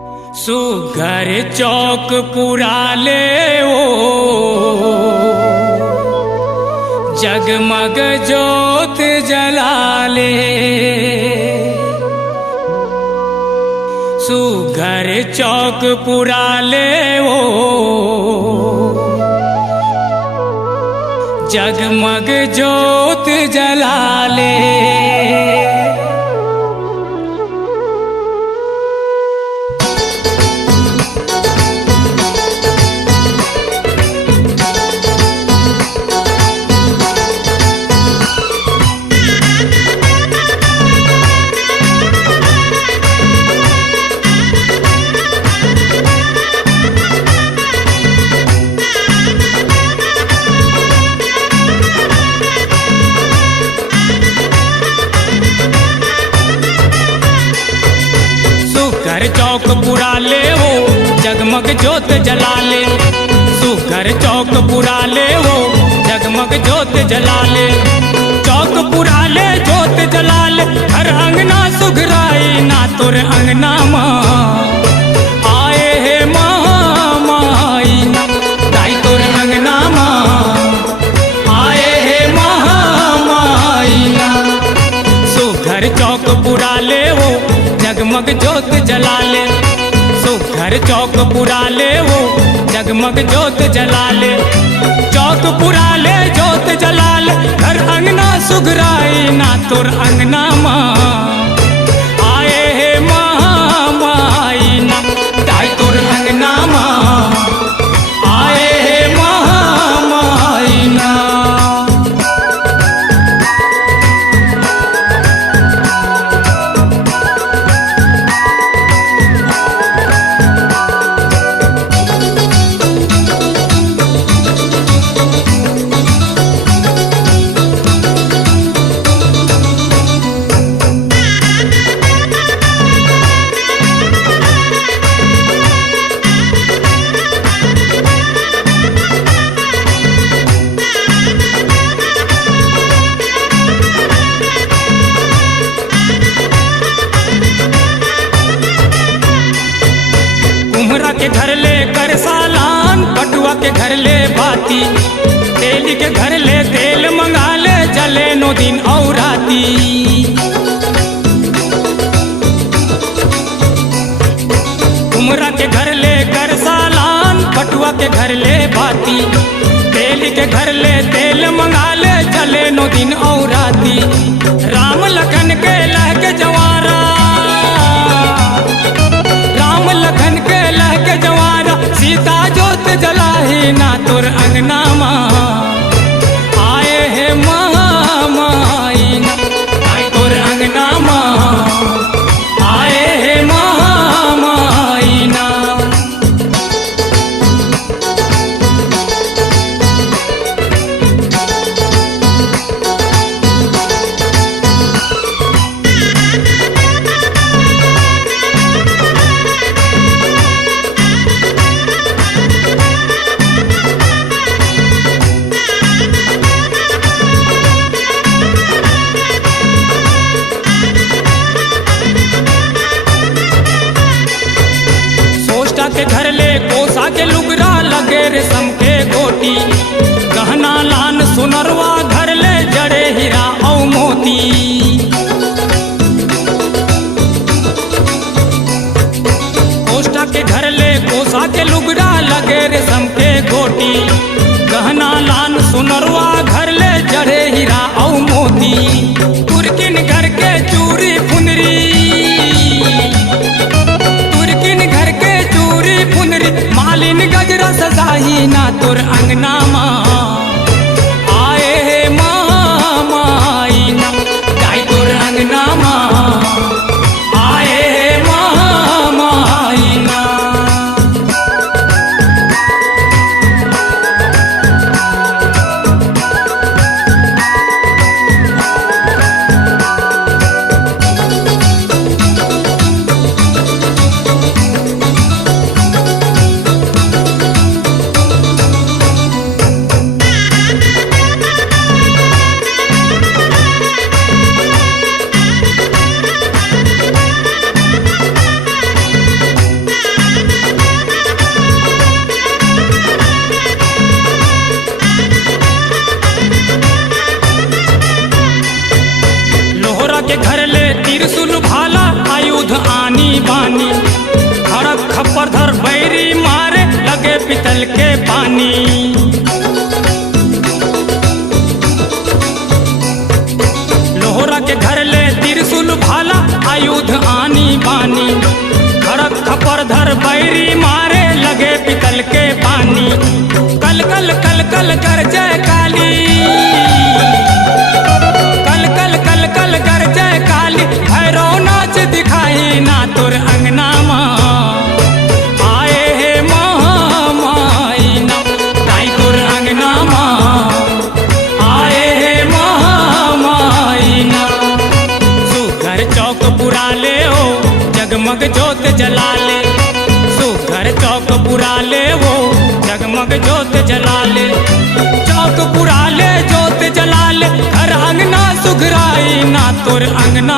सुघर चौक पुराले ओ जगमग जोत जलाले। सुघर चौक पुराले ओ जगमग जोत जलाले। सुघर चौक पुराले हो जगमग जोत जलाले। सुघर चौक पुराले हो जगमग जोत जलाले। चौक पुराले जोत जलाले हर अंगना सुघराई ना तोर अंगना माँ आए हे महामाई ना दाई तोर अंगना माँ आए हे महामाई ना। सुघर चौक पुराले हो जगमग जोत जलाले। सुघर चौक पुराले हो जगमग जोत जलाले। चौक पुराले जोत जलाले घर अंगना सुघराई ना तोर अंगना माँ आए हे महामाई ना दाई तोर अंगना माँ आए हे महामाई ना। कुम्हरा के घर ले कर सालान, पटुआ के घर ले बाती, तेली के घर ले तेल मंगा ले जले नो दिन और राती। कुम्हरा के घर ले कर सालान, पटुआ के घर ले बाती, तेली के घर ले तेल मंगा ले जले नो दिन और राती। राम लखन के लह के जवारा, राम लखन के लह के जवारा, सीता जोत जलाही ना तोर अंगना माँ आए हे महामाई ना दाई तोर अंगना माँ आए हे महामाई ना। के घर ले कोसा के लुगरा लगे रेशम के गोटी, गहना लान सुनरवा घर ले जड़े हीरा औ मोती। कोष्टा के घर ले कोसा के लुगरा लगे रेशम के गोटी, गहना लान सुनरवा घर ले जड़े हीरा औ मोती। तुर्किन घर के चूरी फुनरी, मालिन गजरा सजाही ना तोर अंगना माँ आए हे महामाई ना दाई तोर अंगना माँ आए हे महामाई ना। ले त्रिशूल भाला आयुध आनी बानी, खड़क खप्पर धर बैरी मारे लगे पितल के पानी। लोहरा के घर ले त्रिशूल भाला आयुध आनी बानी, खड़क खप्पर धर बैरी मारे लगे पितल के पानी। कल कल कल कल कर जय काली, कल कल कल कल कर जय काली, भैरव नाच दिखाई ना तोर अंगना माँ। आए हे महामाई ना ताई तोर अंगना माँ, आए हे महामाई ना। सुघर चौक पुरा ले हो जगमग जोत जला ले, सुघर चौक पुरा ले वो जगमग जोत जला ले। चौक पुरा ले जोत जला ले, घर अंगना सुघराई ना तोर अंगना